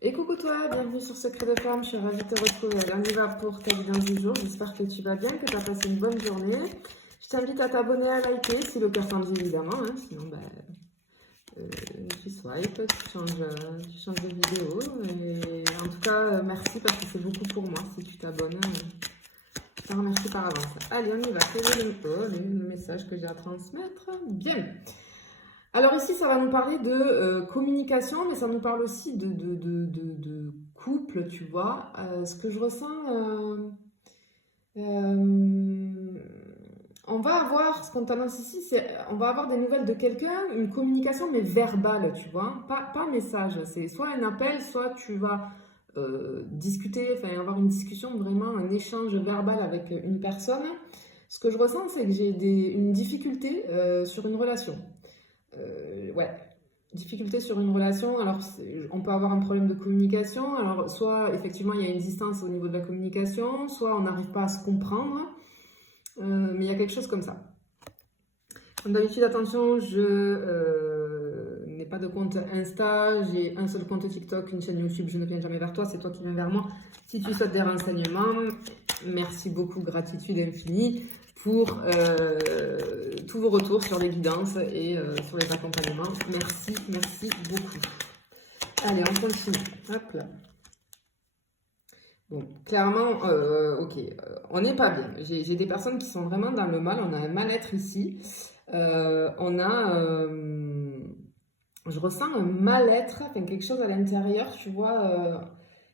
Et coucou toi, bienvenue sur Secret de Femme, je suis ravie de te retrouver. Alors on y va pour ta guidance du jour, j'espère que tu vas bien, que tu as passé une bonne journée. Je t'invite à t'abonner, à liker, si le cœur t'en dit évidemment, hein, sinon tu swipes, tu changes de vidéo. Et en tout cas, merci parce que c'est beaucoup pour moi si tu t'abonnes. Je te remercie par avance. Allez, on y va, quel est le message que j'ai à transmettre? Bien. Alors ici, ça va nous parler de communication, mais ça nous parle aussi de couple, tu vois. Ce que je ressens, euh, on va avoir, ce qu'on t'annonce ici, c'est on va avoir des nouvelles de quelqu'un, une communication, mais verbale, tu vois. Pas message, c'est soit un appel, soit tu vas discuter, enfin avoir une discussion, vraiment un échange verbal avec une personne. Ce que je ressens, c'est que j'ai une difficulté sur une relation. Ouais, difficulté sur une relation. Alors, on peut avoir un problème de communication. Alors, soit effectivement il y a une distance au niveau de la communication, soit on n'arrive pas à se comprendre. Mais il y a quelque chose comme ça. Comme d'habitude, attention, je n'ai pas de compte Insta, j'ai un seul compte TikTok, une chaîne YouTube. Je ne viens jamais vers toi, c'est toi qui viens vers moi. Si tu souhaites des renseignements, merci beaucoup, gratitude infinie pour tous vos retours sur les guidances et sur les accompagnements. Merci, merci beaucoup. Allez, on continue. Hop là. Bon, clairement, ok, on n'est pas bien. J'ai des personnes qui sont vraiment dans le mal. On a un mal-être ici. On a, je ressens un mal-être, enfin, quelque chose à l'intérieur, tu vois.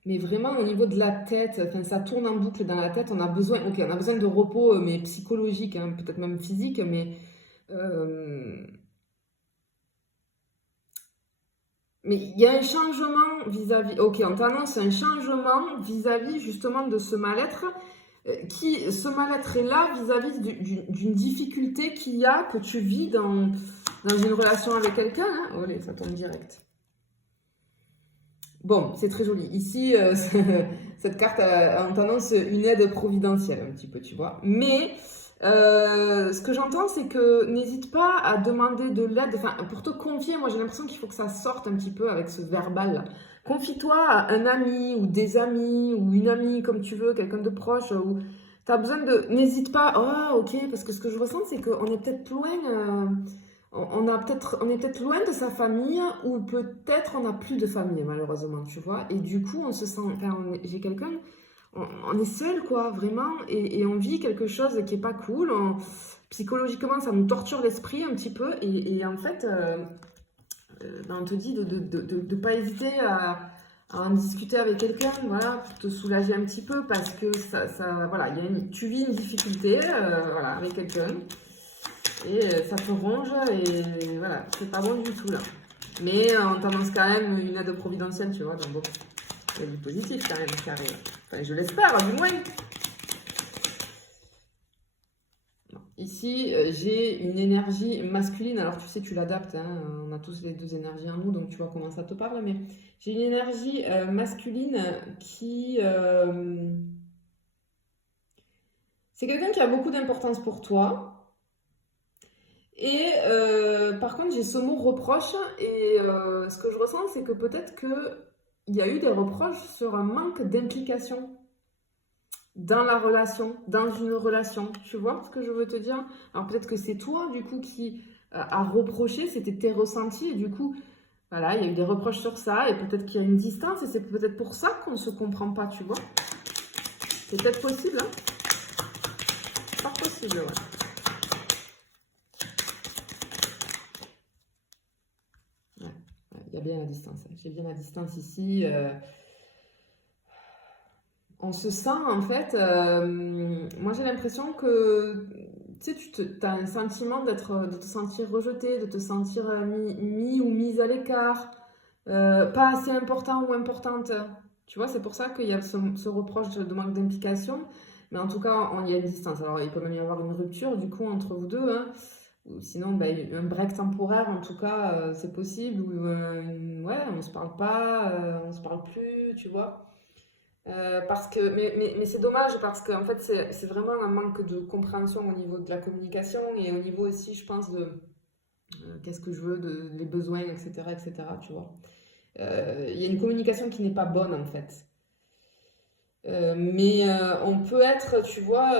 Mais vraiment au niveau de la tête, enfin, ça tourne en boucle dans la tête. On a besoin, ok, on a besoin de repos, mais psychologique, hein, peut-être même physique, euh, mais il y a un changement vis-à-vis. Ok, on t'annonce un changement vis-à-vis justement de ce mal-être. Ce mal-être est là vis-à-vis d'une difficulté qu'il y a, que tu vis dans une relation avec quelqu'un. Hein. Oh, allez, ça tombe direct. Bon, c'est très joli. Ici, cette carte, on t'annonce une aide providentielle un petit peu, tu vois. Mais ce que j'entends, c'est que n'hésite pas à demander de l'aide. Enfin, pour te confier, moi j'ai l'impression qu'il faut que ça sorte un petit peu avec ce verbal. Confie-toi à un ami ou des amis ou une amie, comme tu veux, quelqu'un de proche. Ou t'as besoin de. N'hésite pas. Oh, ok, parce que ce que je ressens, c'est qu'on est peut-être loin. On est peut-être loin de sa famille ou peut-être on n'a plus de famille malheureusement, tu vois. Et du coup, on se sent, enfin, j'ai quelqu'un, on est seul quoi, vraiment, et on vit quelque chose qui est pas cool. Psychologiquement, ça nous torture l'esprit un petit peu. Et en fait, ben, on te dit de pas hésiter à en discuter avec quelqu'un, voilà, pour te soulager un petit peu parce que voilà, tu vis une difficulté, voilà, avec quelqu'un. Et ça te ronge et voilà, c'est pas bon du tout là. Mais on t'annonce quand même une aide providentielle, tu vois, donc bon, il y a du positif quand même qui arrive. Enfin, je l'espère, du moins. Ici, j'ai une énergie masculine. Alors, tu sais, tu l'adaptes, hein, on a tous les deux énergies en nous, donc tu vois comment ça te parle. Mais j'ai une énergie masculine qui. C'est quelqu'un qui a beaucoup d'importance pour toi. Et par contre, j'ai ce mot reproche et ce que je ressens, c'est que peut-être qu'il y a eu des reproches sur un manque d'implication dans la relation, dans une relation. Tu vois ce que je veux te dire? Alors peut-être que c'est toi, du coup, qui a reproché, c'était tes ressentis et du coup, voilà, il y a eu des reproches sur ça et peut-être qu'il y a une distance et c'est peut-être pour ça qu'on ne se comprend pas, tu vois? C'est peut-être possible, hein? Pas possible, ouais. Ouais, ouais, il y a bien la distance. J'ai bien la distance ici. On se sent en fait, moi j'ai l'impression que tu sais, as un sentiment de te sentir rejeté, de te sentir mis ou mise à l'écart, pas assez important ou importante. Tu vois, c'est pour ça qu'il y a ce reproche de manque d'implication. Mais en tout cas, il y a une distance. Alors, il peut même y avoir une rupture du coup entre vous deux, hein. Ou sinon, ben, un break temporaire, en tout cas, c'est possible. Ou ouais, on se parle pas, on se parle plus, tu vois. Parce que, mais c'est dommage parce qu'en fait, c'est vraiment un manque de compréhension au niveau de la communication et au niveau aussi, je pense, de qu'est-ce que je veux, les besoins, etc., etc., tu vois. Il y a une communication qui n'est pas bonne en fait. Mais on peut être, tu vois,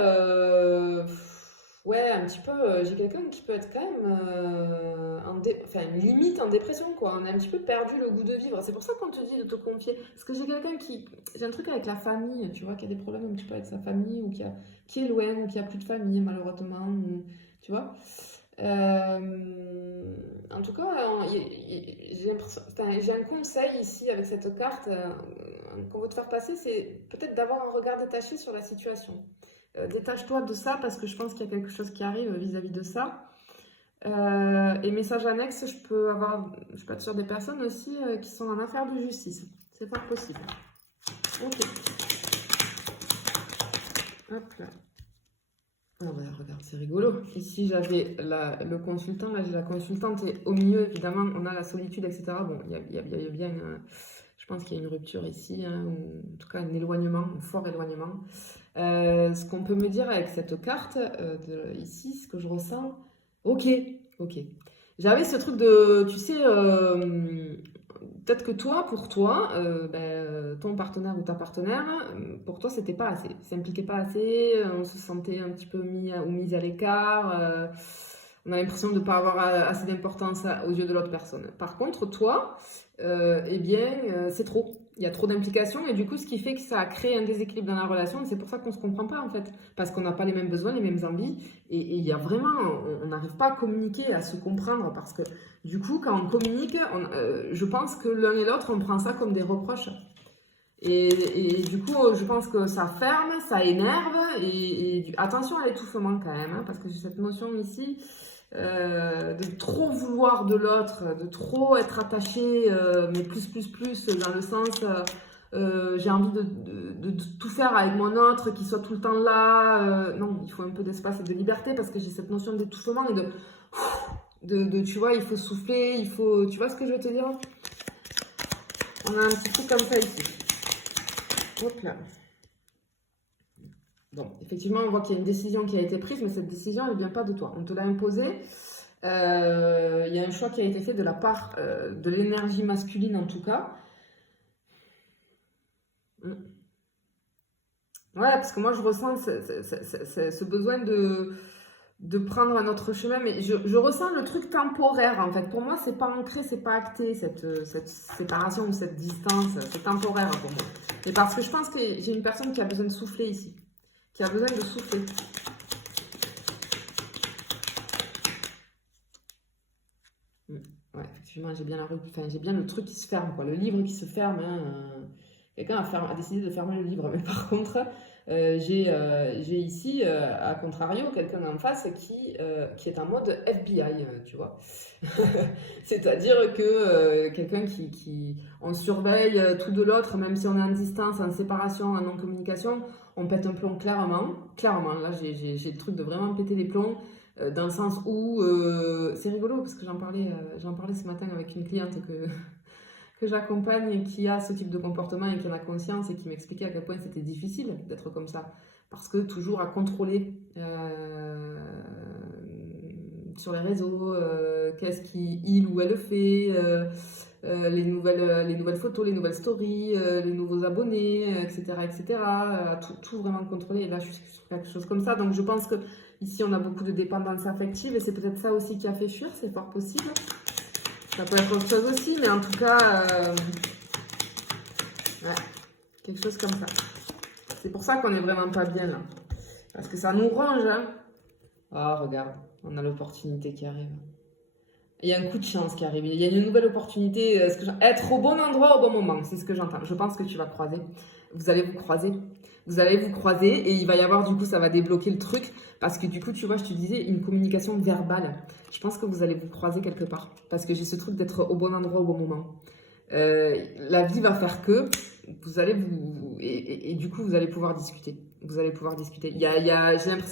ouais, un petit peu. J'ai quelqu'un qui peut être quand même, enfin, limite en dépression, quoi. On a un petit peu perdu le goût de vivre. C'est pour ça qu'on te dit de te confier. Parce que j'ai quelqu'un qui. J'ai un truc avec la famille, tu vois, qui a des problèmes un petit peu avec sa famille, ou qui est loin, ou qui a plus de famille, malheureusement, tu vois. En tout cas, j'ai l'impression, enfin, j'ai un conseil ici avec cette carte qu'on veut te faire passer, c'est peut-être d'avoir un regard détaché sur la situation. Détache-toi de ça parce que je pense qu'il y a quelque chose qui arrive vis-à-vis de ça. Et message annexe, je peux être sur des personnes aussi qui sont en affaire de justice. C'est pas possible. Ok. Hop là. Ah ouais, regarde, c'est rigolo. Ici, j'avais le consultant, là j'ai la consultante, et au milieu, évidemment, on a la solitude, etc. Bon, il y a bien, je pense qu'il y a une rupture ici, hein, ou en tout cas un éloignement, un fort éloignement. Ce qu'on peut me dire avec cette carte, ici, ce que je ressens, ok, ok. J'avais ce truc de, tu sais, peut-être que toi, pour toi, ton partenaire ou ta partenaire, pour toi, c'était pas assez. Ça impliquait pas assez, on se sentait un petit peu mis ou mise à l'écart, on a l'impression de ne pas avoir assez d'importance aux yeux de l'autre personne. Par contre, toi, eh bien, c'est trop. Il y a trop d'implications et du coup, ce qui fait que ça a créé un déséquilibre dans la relation, c'est pour ça qu'on ne se comprend pas en fait. Parce qu'on n'a pas les mêmes besoins, les mêmes envies et il y a vraiment, on n'arrive pas à communiquer, à se comprendre parce que du coup, quand on communique, je pense que l'un et l'autre, on prend ça comme des reproches. Et du coup, je pense que ça ferme, ça énerve attention à l'étouffement quand même, hein, parce que j'ai cette notion ici de trop vouloir de l'autre, de trop être attaché, mais plus, dans le sens j'ai envie de tout faire avec mon autre, qu'il soit tout le temps là. Non, il faut un peu d'espace et de liberté parce que j'ai cette notion d'étouffement et tu vois, il faut souffler, il faut. Tu vois ce que je veux te dire? On a un petit truc comme ça ici. Hop là. Bon, effectivement, on voit qu'il y a une décision qui a été prise, mais cette décision, elle ne vient pas de toi. On te l'a imposée. Il y a un choix qui a été fait de la part de l'énergie masculine, en tout cas. Ouais, parce que moi, je ressens ce besoin de prendre un autre chemin, mais je ressens le truc temporaire, en fait. Pour moi, c'est pas ancré, c'est pas acté, cette séparation ou cette distance. C'est temporaire pour moi. Et parce que je pense que j'ai une personne qui a besoin de souffler ici. Qui a besoin de souffler. Ouais, effectivement, j'ai bien le truc qui se ferme, quoi. Le livre qui se ferme, hein, quelqu'un a décidé de fermer le livre. Mais par contre, j'ai ici, à contrario, quelqu'un en face qui est en mode FBI, tu vois. C'est-à-dire que quelqu'un on surveille tout de l'autre, même si on est en distance, en séparation, en non-communication, on pète un plomb clairement. Clairement, là, j'ai le truc de vraiment péter les plombs. Dans le sens où c'est rigolo parce que j'en parlais ce matin avec une cliente que j'accompagne et qui a ce type de comportement et qui en a conscience et qui m'expliquait à quel point c'était difficile d'être comme ça. Parce que toujours à contrôler sur les réseaux, qu'est-ce qu'il ou elle fait, les nouvelles photos, les nouvelles stories, les nouveaux abonnés, etc. etc. Tout vraiment contrôler. Et là, je suis sur quelque chose comme ça. Donc, je pense que ici, on a beaucoup de dépendance affective et c'est peut-être ça aussi qui a fait fuir, c'est fort possible. Ça peut être autre chose aussi, mais en tout cas, ouais, quelque chose comme ça. C'est pour ça qu'on est vraiment pas bien là. Parce que ça nous ronge, hein. Ah, regarde, on a l'opportunité qui arrive. Il y a un coup de chance qui arrive. Il y a une nouvelle opportunité. Être au bon endroit au bon moment, c'est ce que j'entends. Je pense que tu vas croiser. Vous allez vous croiser. Vous allez vous croiser et il va y avoir, du coup, ça va débloquer le truc. Parce que du coup, tu vois, je te disais, une communication verbale. Je pense que vous allez vous croiser quelque part. Parce que j'ai ce truc d'être au bon endroit au bon moment. La vie va faire que vous allez et du coup, vous allez pouvoir discuter. Vous allez pouvoir discuter.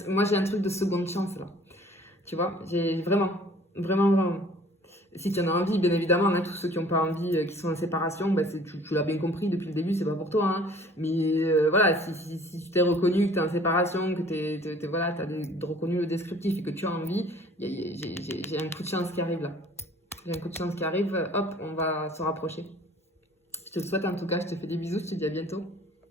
Moi, j'ai un truc de seconde chance là. Tu vois, j'ai vraiment. Si tu en as envie, bien évidemment, hein, tous ceux qui n'ont pas envie, qui sont en séparation, bah, tu l'as bien compris depuis le début, c'est pas pour toi. Hein. Mais voilà, si tu t'es reconnu que tu es en séparation, que tu voilà, as reconnu le descriptif et que tu as envie, j'ai un coup de chance qui arrive là. J'ai un coup de chance qui arrive, hop, on va se rapprocher. Je te le souhaite en tout cas, je te fais des bisous, je te dis à bientôt.